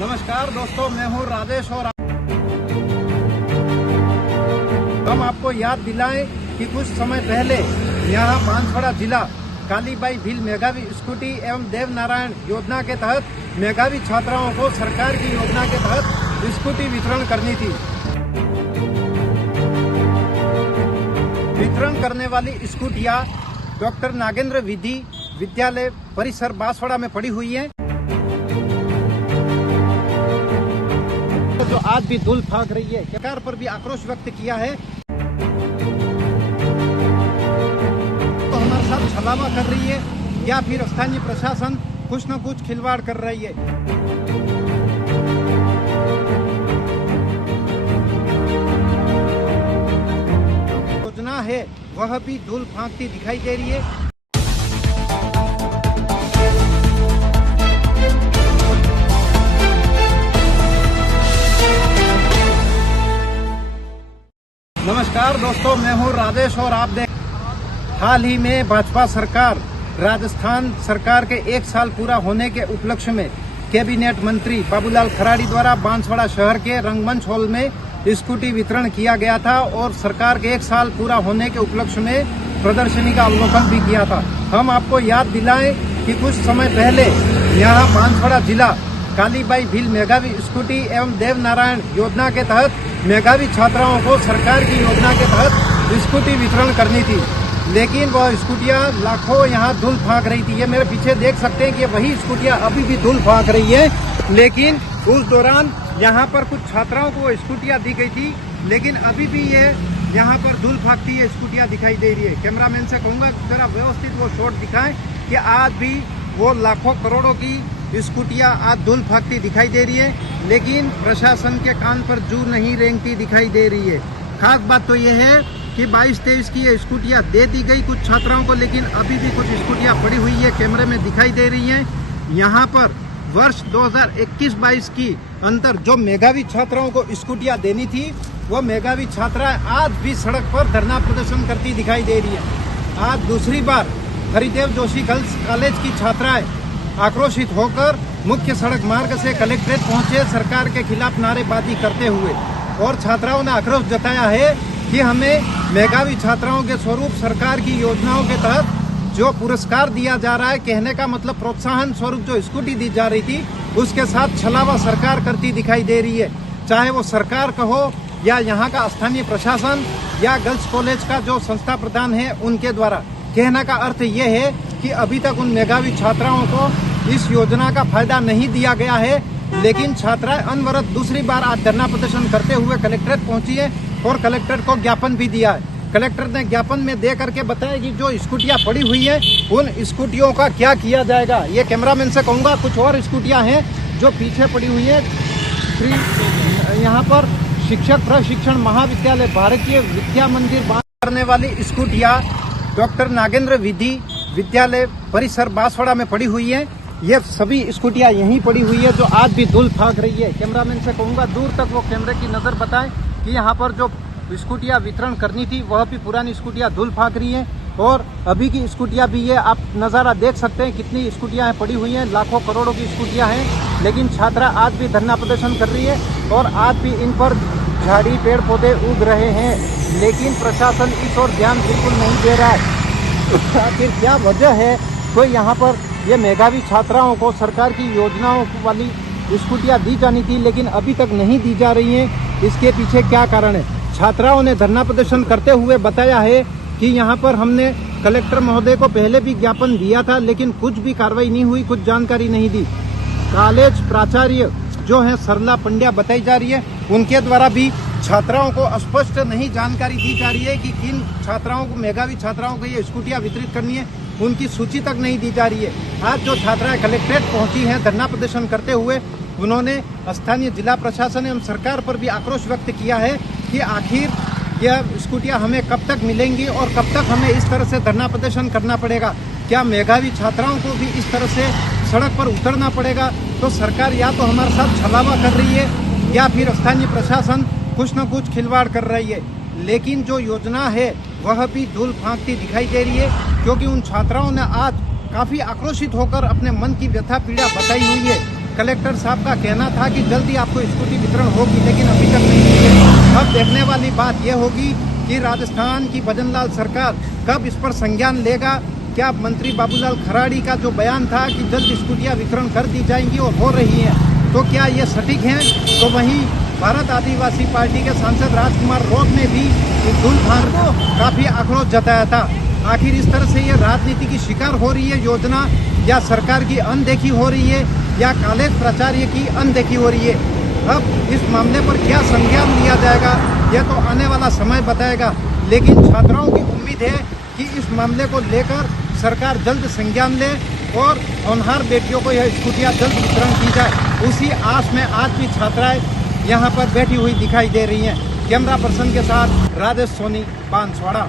नमस्कार दोस्तों, मैं हूं राजेश और हम आपको याद दिलाएं कि कुछ समय पहले यहां बांसवाड़ा जिला कालीबाई भील मेधावी स्कूटी एवं देव नारायण योजना के तहत मेधावी छात्राओं को सरकार की योजना के तहत स्कूटी वितरण करनी थी। वितरण करने वाली स्कूटियां डॉक्टर नागेंद्र विधि विद्यालय परिसर बांसवाड़ा में पड़ी हुई हैं, जो आज भी धूल फाक रही है। सरकार पर भी आक्रोश व्यक्त किया है, तो हमारे साथ छलावा कर रही है या फिर स्थानीय प्रशासन कुछ न कुछ खिलवाड़ कर रही है। योजना है वह भी धूल फांकती दिखाई दे रही है। नमस्कार दोस्तों, मैं हूं राजेश और आप देख हाल ही में भाजपा सरकार राजस्थान सरकार के 1 साल पूरा होने के उपलक्ष्य में कैबिनेट मंत्री बाबूलाल खराड़ी द्वारा बांसवाड़ा शहर के रंगमंच हॉल में स्कूटी वितरण किया गया था और सरकार के 1 साल पूरा होने के उपलक्ष्य में प्रदर्शनी का अवलोकन भी किया था। हम आपको याद दिलाएं कि कुछ समय पहले यहाँ बांसवाड़ा जिला कालीबाई भील मेधावी स्कूटी एवं देव नारायण योजना के तहत मेधावी छात्राओं को सरकार की योजना के तहत स्कूटी वितरण करनी थी, लेकिन वह स्कूटियां लाखों यहाँ धूल फांक रही थी। ये मेरे पीछे देख सकते हैं कि वही स्कूटियां अभी भी धूल फांक रही है, लेकिन उस दौरान यहाँ पर कुछ छात्राओं को स्कूटियां दी गई थी, लेकिन अभी भी ये यहाँ पर धूल फांकती ये स्कूटियां दिखाई दे रही है। कैमरामैन से कहूँगा जरा व्यवस्थित वो शॉट दिखाएं कि आज भी वो लाखों करोड़ों की स्कूटियां आज धूल फांकती दिखाई दे रही है, लेकिन प्रशासन के कान पर जू नहीं रेंगती दिखाई दे रही है। खास बात तो ये है कि 22-23 की ये स्कूटियां दे दी गई कुछ छात्राओं को, लेकिन अभी भी कुछ स्कूटियां पड़ी हुई है, कैमरे में दिखाई दे रही हैं। यहाँ पर वर्ष 2021-22 की अंतर जो मेधावी छात्राओं को स्कूटियां देनी थी, वो मेधावी छात्राएं आज भी सड़क पर धरना प्रदर्शन करती दिखाई दे रही है। आज दूसरी बार हरिदेव जोशी गर्ल्स कॉलेज की छात्राएं आक्रोशित होकर मुख्य सड़क मार्ग से कलेक्ट्रेट पहुंचे सरकार के खिलाफ नारेबाजी करते हुए, और छात्राओं ने आक्रोश जताया है कि हमें मेधावी छात्राओं के स्वरूप सरकार की योजनाओं के तहत जो पुरस्कार दिया जा रहा है, कहने का मतलब प्रोत्साहन स्वरूप जो स्कूटी दी जा रही थी, उसके साथ छलावा सरकार करती दिखाई दे रही है। चाहे वो सरकार कहो या यहाँ का स्थानीय प्रशासन या गर्ल्स कॉलेज का जो संस्था प्रधान है उनके द्वारा। कहने का अर्थ ये है कि अभी तक उन मेधावी छात्राओं को इस योजना का फायदा नहीं दिया गया है, लेकिन छात्राएं अनवरत दूसरी बार आज धरना प्रदर्शन करते हुए कलेक्ट्रेट पहुंची है और कलेक्टर को ज्ञापन भी दिया है। कलेक्टर ने ज्ञापन में दे करके बताया कि जो स्कूटियां पड़ी हुई हैं उन स्कूटियों का क्या किया जाएगा। ये कैमरामैन से कहूँगा कुछ और स्कूटियां हैं जो पीछे पड़ी हुई है। यहाँ पर शिक्षक प्रशिक्षण महाविद्यालय भारतीय विद्या मंदिर बांध करने वाली स्कूटियां डॉक्टर नागेंद्र विधि विद्यालय परिसर बांसवाड़ा में पड़ी हुई है। ये सभी स्कूटियां यहीं पड़ी हुई है जो आज भी धूल फांक रही है। कैमरामैन से कहूँगा दूर तक वो कैमरे की नज़र बताएं कि यहाँ पर जो स्कूटियां वितरण करनी थी वह भी पुरानी स्कूटियां धूल फांक रही हैं, और अभी की स्कूटियां भी ये आप नज़ारा देख सकते हैं कितनी स्कूटियां पड़ी हुई हैं। लाखों करोड़ों की स्कूटियां हैं, लेकिन छात्रा आज भी धरना प्रदर्शन कर रही है और आज भी इन पर झाड़ी पेड़ पौधे उग रहे हैं, लेकिन प्रशासन इस ओर ध्यान बिल्कुल नहीं दे रहा है। आखिर क्या वजह है? तो यहाँ पर ये मेधावी छात्राओं को सरकार की योजनाओं वाली स्कूटियां दी जानी थी, लेकिन अभी तक नहीं दी जा रही हैं। इसके पीछे क्या कारण है? छात्राओं ने धरना प्रदर्शन करते हुए बताया है कि यहाँ पर हमने कलेक्टर महोदय को पहले भी ज्ञापन दिया था, लेकिन कुछ भी कार्रवाई नहीं हुई, कुछ जानकारी नहीं दी। कॉलेज प्राचार्य जो है सरला पंड्या बताई जा रही है, उनके द्वारा भी छात्राओं को स्पष्ट नहीं जानकारी दी जा रही है कि किन छात्राओं को, मेधावी छात्राओं को ये स्कूटियां वितरित करनी है, उनकी सूची तक नहीं दी जा रही है। आज जो छात्राएं कलेक्ट्रेट पहुंची हैं धरना प्रदर्शन करते हुए, उन्होंने स्थानीय जिला प्रशासन एवं सरकार पर भी आक्रोश व्यक्त किया है कि आखिर यह स्कूटियां हमें कब तक मिलेंगी और कब तक हमें इस तरह से धरना प्रदर्शन करना पड़ेगा। क्या मेधावी छात्राओं को भी इस तरह से सड़क पर उतरना पड़ेगा? तो सरकार या तो हमारे साथ छलावा कर रही है या फिर स्थानीय प्रशासन कुछ न कुछ खिलवाड़ कर रही है, लेकिन जो योजना है वह भी धूल फांकती दिखाई दे रही है, क्योंकि उन छात्राओं ने आज काफ़ी आक्रोशित होकर अपने मन की व्यथा पीड़ा बताई हुई है। कलेक्टर साहब का कहना था कि जल्दी आपको स्कूटी वितरण होगी, लेकिन अभी तक नहीं हुई है। अब देखने वाली बात यह होगी कि राजस्थान की भजन लाल सरकार कब इस पर संज्ञान लेगा। क्या मंत्री बाबूलाल खराड़ी का जो बयान था कि जल्द स्कूटियाँ वितरण कर दी जाएंगी और हो रही हैं, तो क्या ये सटीक हैं? तो वहीं भारत आदिवासी पार्टी के सांसद राजकुमार रोड ने भी धूल खान को काफी आक्रोश जताया था। आखिर इस तरह से ये राजनीति की शिकार हो रही है योजना, या सरकार की अनदेखी हो रही है, या काले प्राचार्य की अनदेखी हो रही है। अब इस मामले पर क्या संज्ञान लिया जाएगा यह तो आने वाला समय बताएगा, लेकिन छात्राओं की उम्मीद है कि इस मामले को लेकर सरकार जल्द संज्ञान ले और होनहार बेटियों को यह स्कूटियाँ जल्द वितरण की जाए। उसी आस में आज भी छात्राएं यहाँ पर बैठी हुई दिखाई दे रही हैं। कैमरा पर्सन के साथ राजेश सोनी, बांसवाड़ा।